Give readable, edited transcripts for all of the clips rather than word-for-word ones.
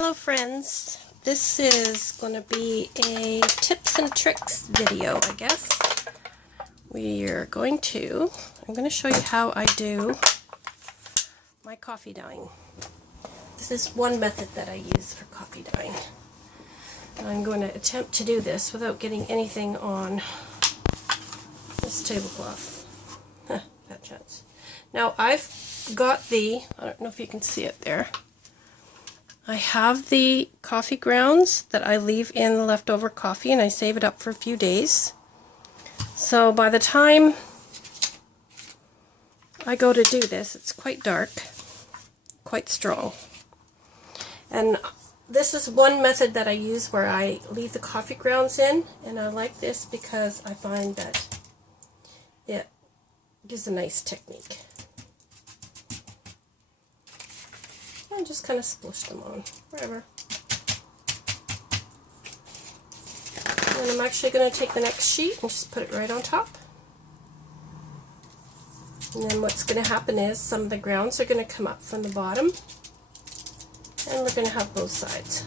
Hello friends, this is going to be a tips and tricks video, I guess. I'm going to show you how I do my coffee dyeing. This is one method that I use for coffee dyeing. And I'm going to attempt to do this without getting anything on this tablecloth. Bad chance. Now I've got I don't know if you can see it there. I have the coffee grounds that I leave in the leftover coffee, and I save it up for a few days. So by the time I go to do this, it's quite dark, quite strong. And this is one method that I use where I leave the coffee grounds in, and I like this because I find that it gives a nice technique. And just kind of splush them on, wherever. And I'm actually going to take the next sheet and just put it right on top. And then what's going to happen is some of the grounds are going to come up from the bottom, and we're going to have both sides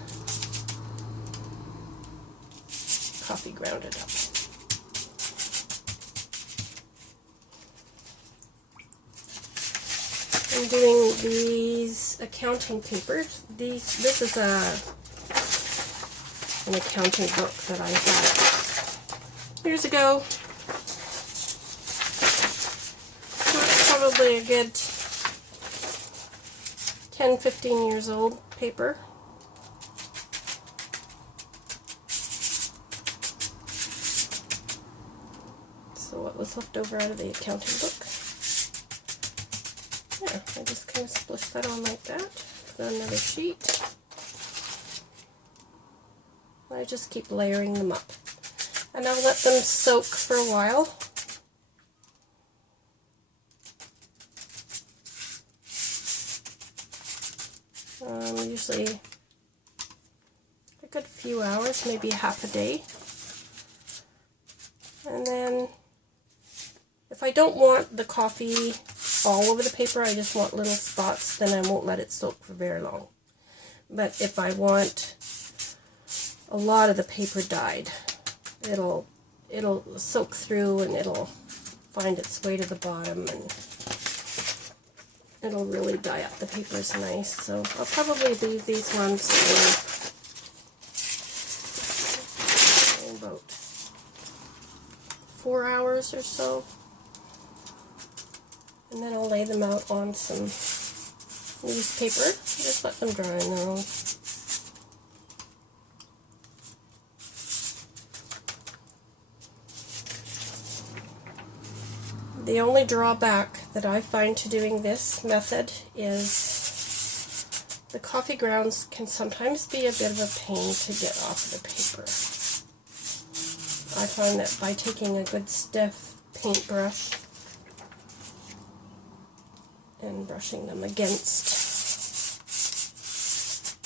coffee grounded up. I'm doing these accounting papers. This is an accounting book that I had years ago. So it's probably a good 10-15 years old paper. So what was left over out of the accounting book. Yeah, I just kind of splish that on like that. Put on another sheet. I just keep layering them up. And I'll let them soak for a while. Usually a good few hours, maybe half a day. And then if I don't want the coffee all over the paper, I just want little spots, then I won't let it soak for very long. But if I want a lot of the paper dyed, it'll soak through and it'll find its way to the bottom, and it'll really dye up the papers nice. So I'll probably leave these ones for about 4 hours or so. And then I'll lay them out on some newspaper. Just let them dry on their own. The only drawback that I find to doing this method is the coffee grounds can sometimes be a bit of a pain to get off the paper. I find that by taking a good stiff paintbrush and brushing them against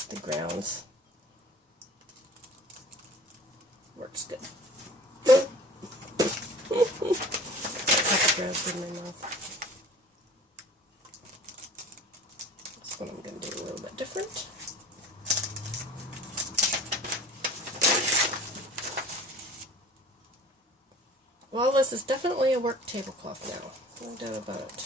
the grounds works good. Grounds in my mouth. This one I'm going to do a little bit different. Well, this is definitely a work tablecloth now, no doubt about it.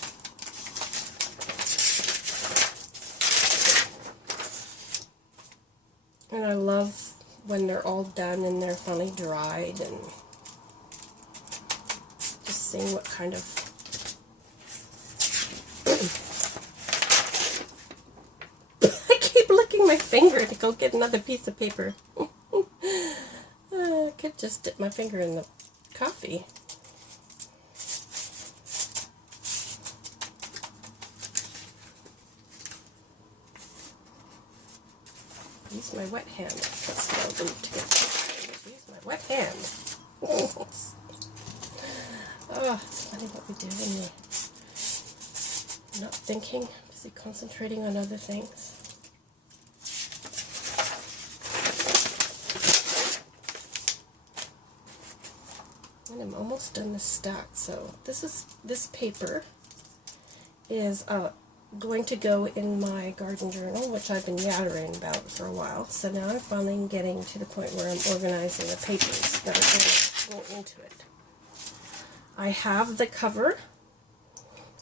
And I love when they're all done and they're finally dried, and just seeing what kind of I keep licking my finger to go get another piece of paper. I could just dip my finger in the coffee. Use my wet hand. That's what I'll do to get. Use my wet hand. Oh, it's funny what we do when we're not thinking, busy concentrating on other things. And I'm almost done this stack. So this paper is going to go in my garden journal, which I've been yattering about for a while. So now I'm finally getting to the point where I'm organizing the papers that are going to go into it. I have the cover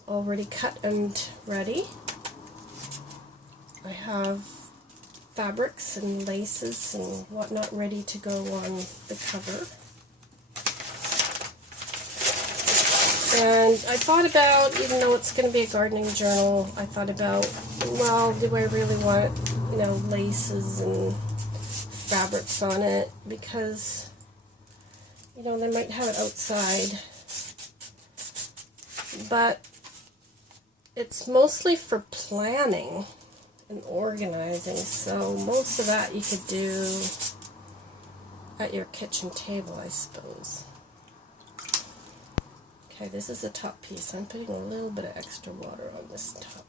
already cut and ready. I have fabrics and laces and whatnot ready to go on the cover. And I thought about, even though it's going to be a gardening journal, I thought about, well, do I really want, laces and fabrics on it? Because, they might have it outside. But it's mostly for planning and organizing, so most of that you could do at your kitchen table, I suppose. Okay, this is the top piece. I'm putting a little bit of extra water on this top.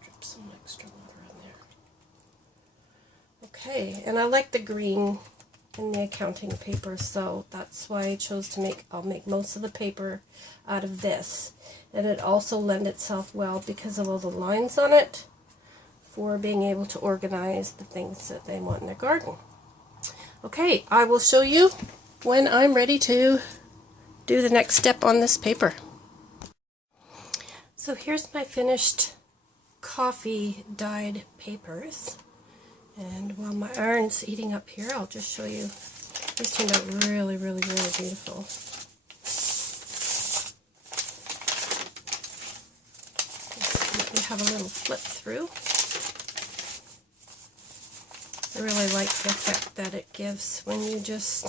Drip some extra water in there. Okay, and I like the green in the accounting paper, so that's why I chose to I'll make most of the paper out of this. And it also lends itself well because of all the lines on it for being able to organize the things that they want in their garden. Okay, I will show you when I'm ready to do the next step on this paper. So here's my finished coffee dyed papers. And while my iron's heating up here, I'll just show you. These turned out really, really, really beautiful. Just you have a little flip through. I really like the effect that it gives when you just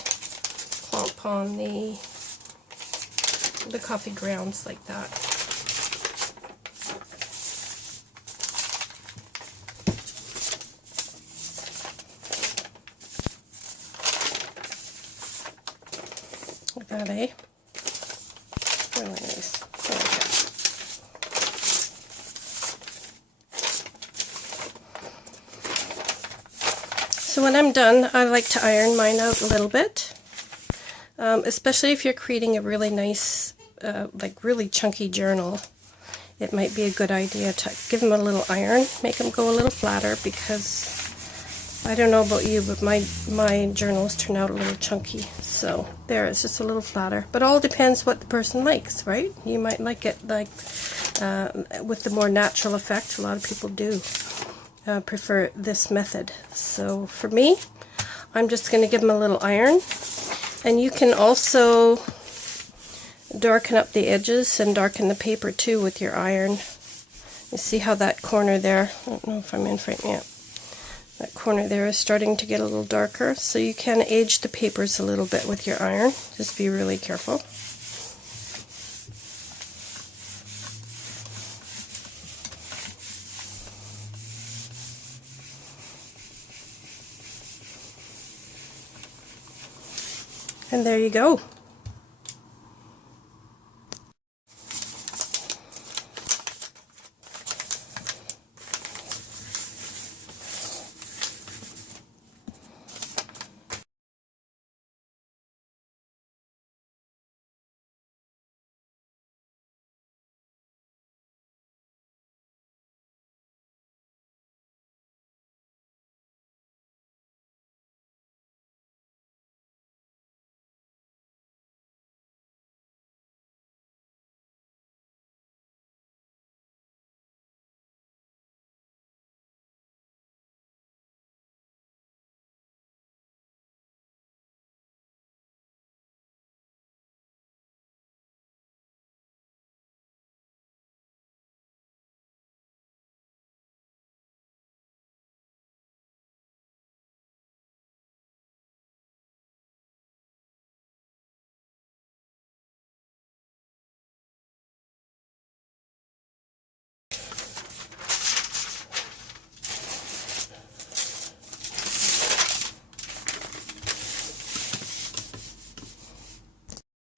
plump on the coffee grounds like that. Look at that, eh? Really nice. Okay. So when I'm done, I like to iron mine out a little bit. Especially if you're creating a really nice, like really chunky journal, it might be a good idea to give them a little iron, make them go a little flatter, because I don't know about you, but my journals turn out a little chunky. So there, it's just a little flatter. But all depends what the person likes, right? You might like it like with the more natural effect. A lot of people do prefer this method. So for me, I'm just going to give them a little iron. And you can also darken up the edges and darken the paper too with your iron. You see how that corner there, I don't know if I'm in frame yet, that corner there is starting to get a little darker. So you can age the papers a little bit with your iron. Just be really careful. And there you go.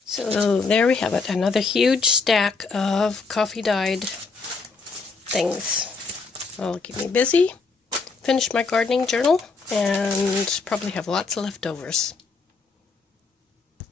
So there we have it, another huge stack of coffee dyed things. Will keep me busy, finish my gardening journal, and probably have lots of leftovers.